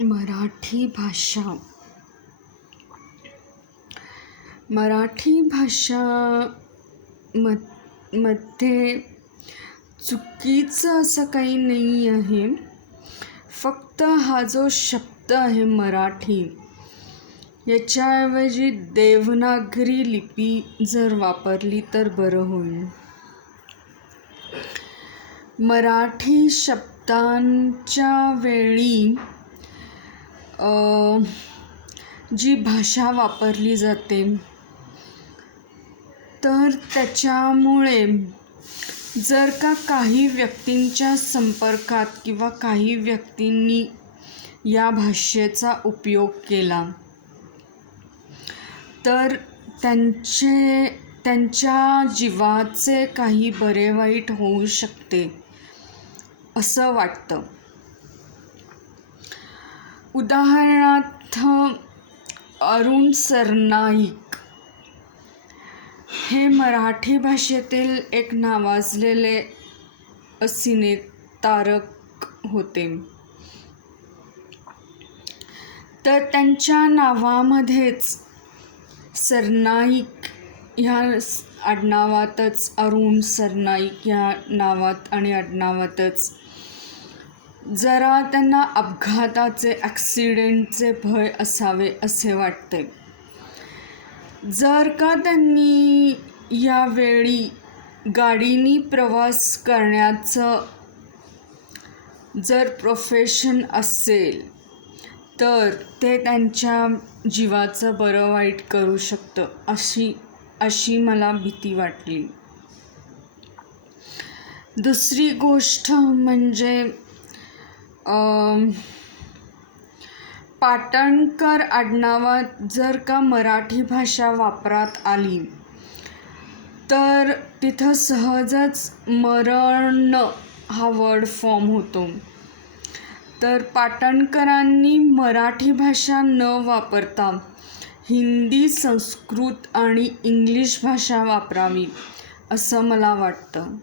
मराठी भाषा मध्ये चुकीचं असं काही नाही आहे. फक्त हा जो शब्द आहे मराठी, याच्याऐवजी देवनागरी लिपी जर वापरली तर बरं होईल. मराठी शब्दांच्या वेळी जी भाषा वापरली जाते, तर त्याच्यामुळे जर का काही व्यक्तींच्या संपर्कात किंवा काही व्यक्तींनी या भाषेचा उपयोग केला, तर त्यांच्या जीवाचे काही बरे वाईट होऊ शकते असं वाटतं. उदाहरणार्थ अरुण सरनाईक हे मराठी भाषेतील एक नावाजलेले सिनेतारक होते. तर त्यांच्या नावामध्येच सरनाईक ह्या आडनावातच, अरुण सरनाईक ह्या नावात आणि आडनावातच जरा त्यांना अपघाताचे, ॲक्सिडेंटचे भय असावे असे वाटते. जर का त्यांनी यावेळी गाडीनी प्रवास करण्याचं जर प्रोफेशन असेल, तर ते त्यांच्या जीवाचं बरं वाईट करू शकतं अशी मला भीती वाटली. दुसरी गोष्ट म्हणजे पाटणकर आडनावात जर का मराठी भाषा वापरात आली, तर तिथं सहजच मरण हा वर्ड फॉर्म होतो. तर पाटणकरांनी मराठी भाषा न वापरता हिंदी, संस्कृत आणि इंग्लिश भाषा वापरावी असं मला वाटतं.